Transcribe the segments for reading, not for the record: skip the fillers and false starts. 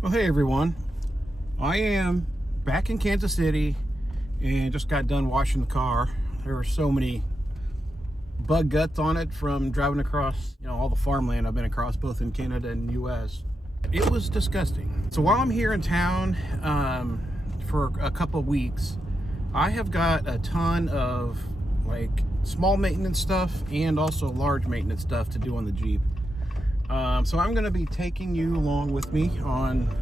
Well, hey everyone. I am back in Kansas City and just got done washing the car. There were so many bug guts on it from driving across, all the farmland I've been across, both in Canada and US. It was disgusting. So while I'm here in town for a couple of weeks, I have got a ton of like small maintenance stuff and also large maintenance stuff to do on the Jeep. So I'm going to be taking you along with me on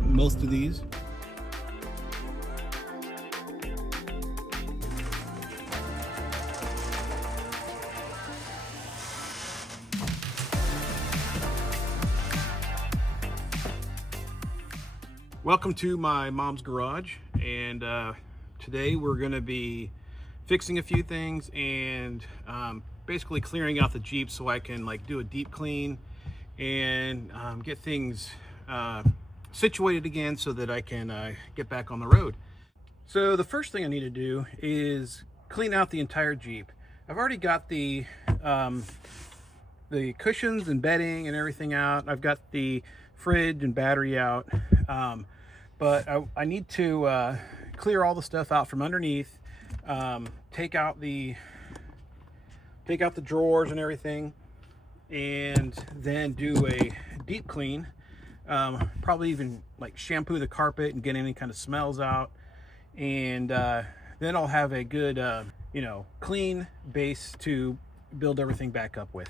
most of these. Welcome to my mom's garage, and today we're going to be fixing a few things and basically clearing out the Jeep so I can do a deep clean and get things situated again so that I can get back on the road. So the first thing I need to do is clean out the entire Jeep. I've already got the cushions and bedding and everything out. I've got the fridge and battery out, but I need to clear all the stuff out from underneath, take out the drawers and everything, and then do a deep clean. Probably even shampoo the carpet and get any kind of smells out, and then I'll have a good clean base to build everything back up with.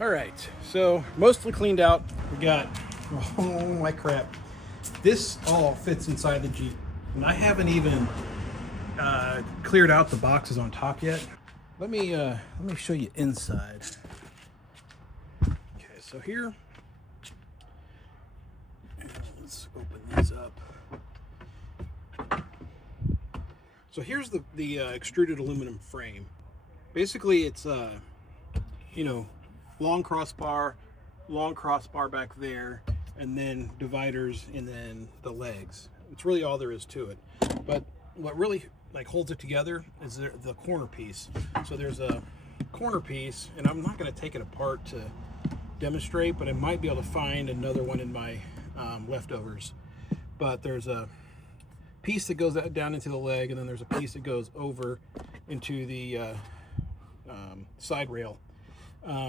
All right, so mostly cleaned out. We got, oh my crap, this all fits inside the Jeep, and I haven't even cleared out the boxes on top yet. Let me show you inside. Okay, so here, let's open these up. So here's the extruded aluminum frame. Basically, it's long crossbar back there, and then dividers, and then the legs. It's really all there is to it. But what really holds it together is the corner piece. So there's a corner piece, and I'm not going to take it apart to demonstrate, but I might be able to find another one in my leftovers. But there's a piece that goes down into the leg, and then there's a piece that goes over into the side rail.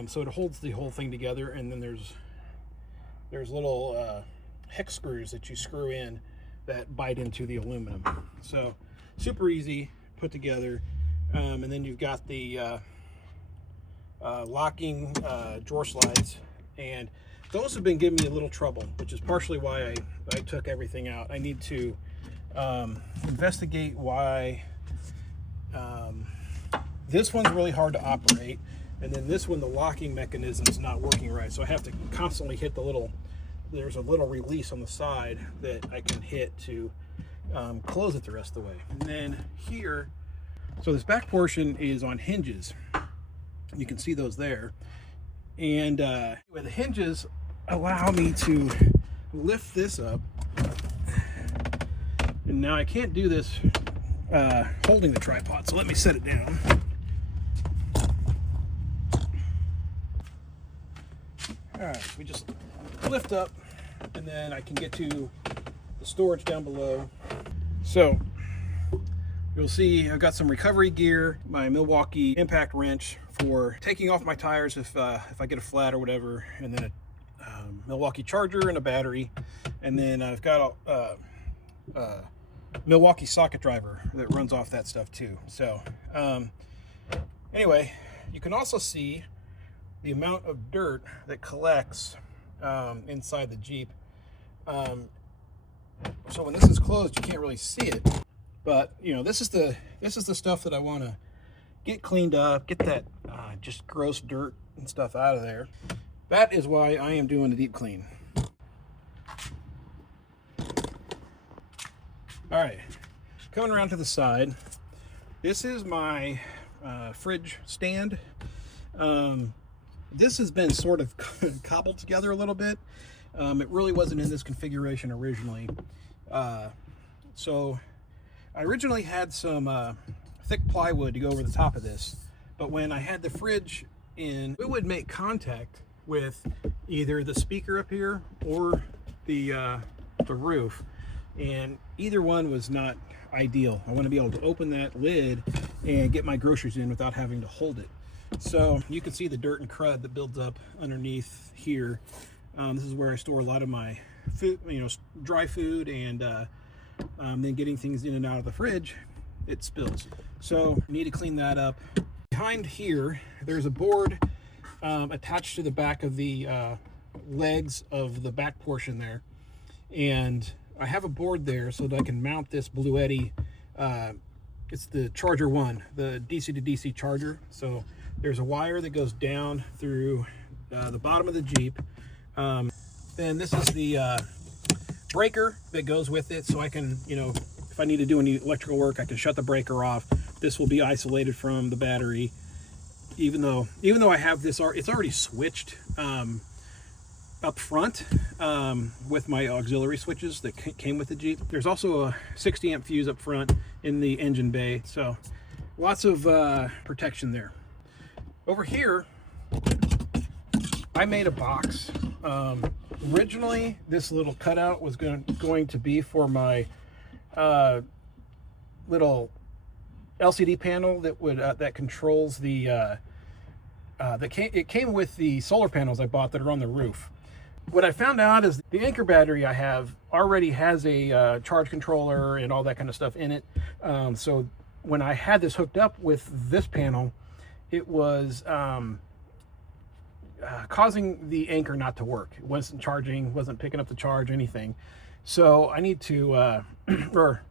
So it holds the whole thing together, and then there's little hex screws that you screw in that bite into the aluminum. So super easy put together, and then you've got the locking drawer slides, and those have been giving me a little trouble, which is partially why I took everything out. I need to investigate why This one's really hard to operate, and then this one, the locking mechanism is not working right, so I have to constantly hit the little, there's a little release on the side that I can hit to close it the rest of the way. And then here, so this back portion is on hinges. You can see those there. And the hinges allow me to lift this up. And now I can't do this holding the tripod, so let me set it down. All right, we just lift up, and then I can get to the storage down below. So you'll see I've got some recovery gear, my Milwaukee impact wrench for taking off my tires if I get a flat or whatever, and then a Milwaukee charger and a battery, and then I've got a Milwaukee socket driver that runs off that stuff too. So anyway, you can also see the amount of dirt that collects inside the Jeep. So when this is closed, you can't really see it, but you know, this is the stuff that I want to get cleaned up, get that just gross dirt and stuff out of there. That is why I am doing a deep clean. All right, coming around to the side, this is my fridge stand. This has been sort of cobbled together a little bit. It really wasn't in this configuration originally. So I originally had some thick plywood to go over the top of this, but when I had the fridge in, it would make contact with either the speaker up here or the roof, and either one was not ideal. I want to be able to open that lid and get my groceries in without having to hold it. So you can see the dirt and crud that builds up underneath here. This is where I store a lot of my food, you know, dry food, and then getting things in and out of the fridge, it spills. So I need to clean that up. Behind here, there's a board attached to the back of the legs of the back portion there, and I have a board there so that I can mount this Bluetti. It's the Charger 1, the DC to DC charger. So there's a wire that goes down through the bottom of the Jeep. Then this is the breaker that goes with it, so I can, you know, if I need to do any electrical work, I can shut the breaker off. This will be isolated from the battery, even though I have this, it's already switched up front with my auxiliary switches that came with the Jeep. There's also a 60 amp fuse up front in the engine bay, so lots of protection there. Over here, I made a box. Originally, this little cutout was going to be for my little LCD panel that would that controls the it came with the solar panels I bought that are on the roof. What I found out is the Anchor battery I have already has a charge controller and all that kind of stuff in it. So when I had this hooked up with this panel, it was causing the Anchor not to work. It wasn't charging, wasn't picking up the charge, anything. So I need to, or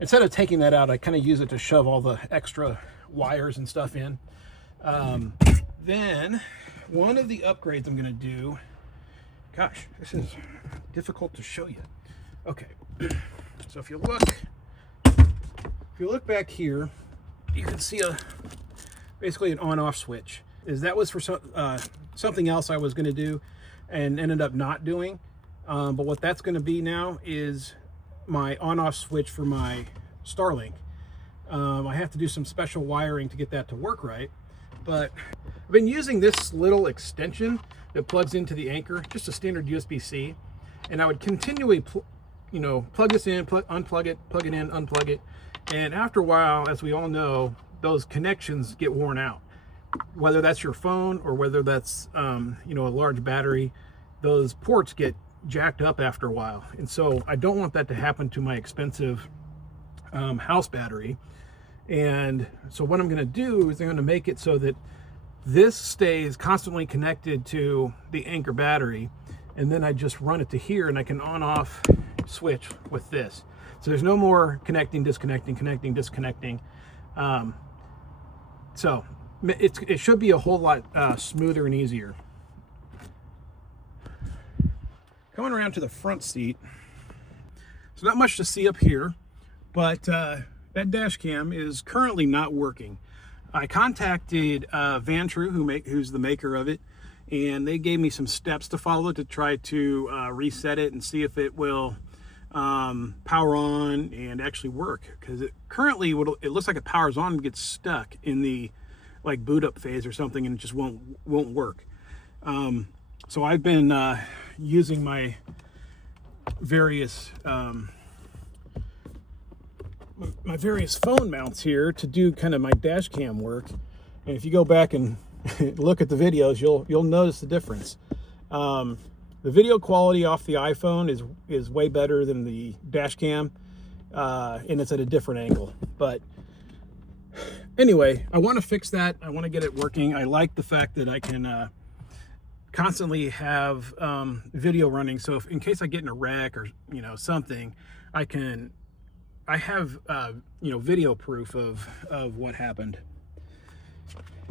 instead of taking that out, I kind of use it to shove all the extra wires and stuff in. Then one of the upgrades I'm going to do, gosh, this is difficult to show you. Okay, so if you look back here, you can see basically an on-off switch. That was for something else I was going to do and ended up not doing. But what that's going to be now is my on-off switch for my Starlink. I have to do some special wiring to get that to work right, but I've been using this little extension that plugs into the Anchor, just a standard USB-C, and I would continually plug this in, unplug it, plug it in, unplug it, and after a while, as we all know, those connections get worn out. Whether that's your phone or whether that's a large battery, those ports get jacked up after a while, and so I don't want that to happen to my expensive house battery. And so what I'm going to do is I'm going to make it so that this stays constantly connected to the Anchor battery, and then I just run it to here and I can on-off switch with this. So there's no more connecting, disconnecting, connecting, disconnecting. So it should be a whole lot smoother and easier. Coming around to the front seat, so not much to see up here, but that dash cam is currently not working. I contacted Vantru, who's the maker of it, and they gave me some steps to follow to try to reset it and see if it will power on and actually work. Because currently it looks like it powers on and gets stuck in the like boot up phase or something, and it just won't work. So I've been using my various phone mounts here to do kind of my dash cam work. And if you go back and look at the videos, you'll notice the difference. The video quality off the iPhone is way better than the dash cam, and it's at a different angle. But anyway, I want to fix that. I want to get it working. I like the fact that I can constantly have video running, so if in case I get in a wreck or something, I have video proof of what happened.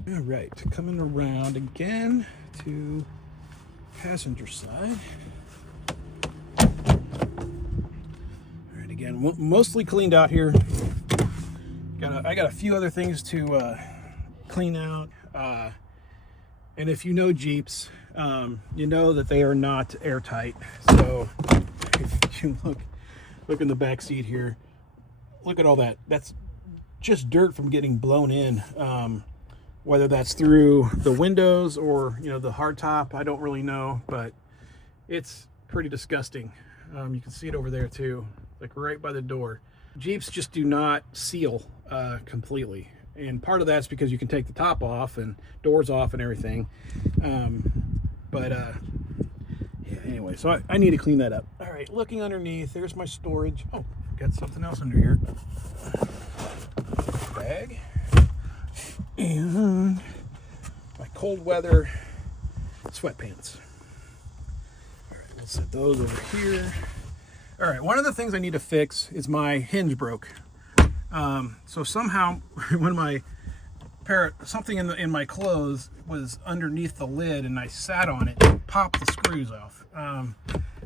All right, coming around again to passenger side. All right, again, mostly cleaned out here. I got a few other things to clean out, and if you know Jeeps, you know that they are not airtight. So if you look in the back seat here, look at all that. That's just dirt from getting blown in, whether that's through the windows or the hardtop. I don't really know, but it's pretty disgusting. You can see it over there too, like right by the door. Jeeps just do not seal completely, and part of that's because you can take the top off and doors off and everything. Yeah, anyway, so I need to clean that up. All right, looking underneath, there's my storage. Oh, got something else under here. Bag. And my cold weather sweatpants. All right, we'll set those over here. All right, one of the things I need to fix is my hinge broke. So somehow when my something in my clothes was underneath the lid and I sat on it, popped the screws off.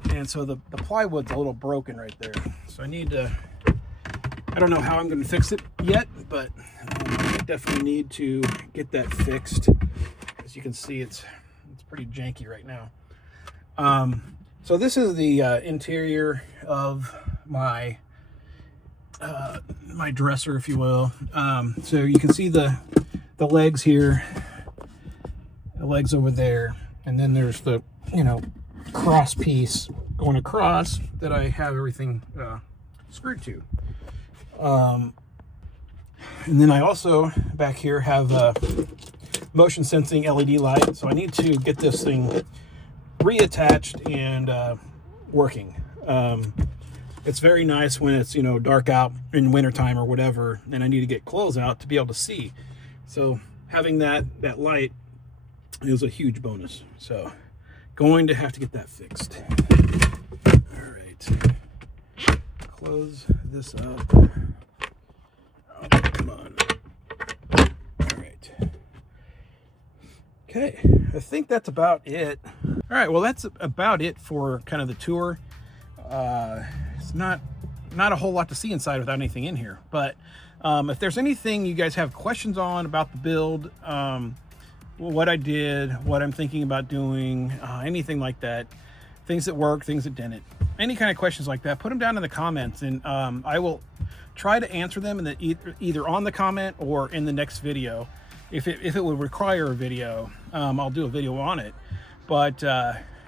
And so the plywood's a little broken right there. So I don't know how I'm going to fix it yet, but I definitely need to get that fixed. As you can see, it's pretty janky right now. So this is the interior of my my dresser, if you will. So you can see the legs here, the legs over there, and then there's the cross piece going across that I have everything screwed to. And then I also back here have a motion sensing LED light, so I need to get this thing reattached and working. It's very nice when it's dark out in wintertime or whatever, and I need to get clothes out to be able to see. So having that light is a huge bonus. So going to have to get that fixed. All right, close this up. Oh, come on. All right. Okay, I think that's about it. All right, well, that's about it for kind of the tour. It's not a whole lot to see inside without anything in here, but if there's anything you guys have questions on about the build, what I did, what I'm thinking about doing, anything like that, things that worked, things that didn't, any kind of questions like that, put them down in the comments, and I will try to answer them in either on the comment or in the next video. If it would require a video, I'll do a video on it. But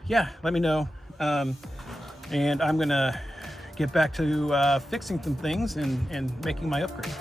yeah, let me know. And I'm gonna get back to fixing some things and making my upgrades.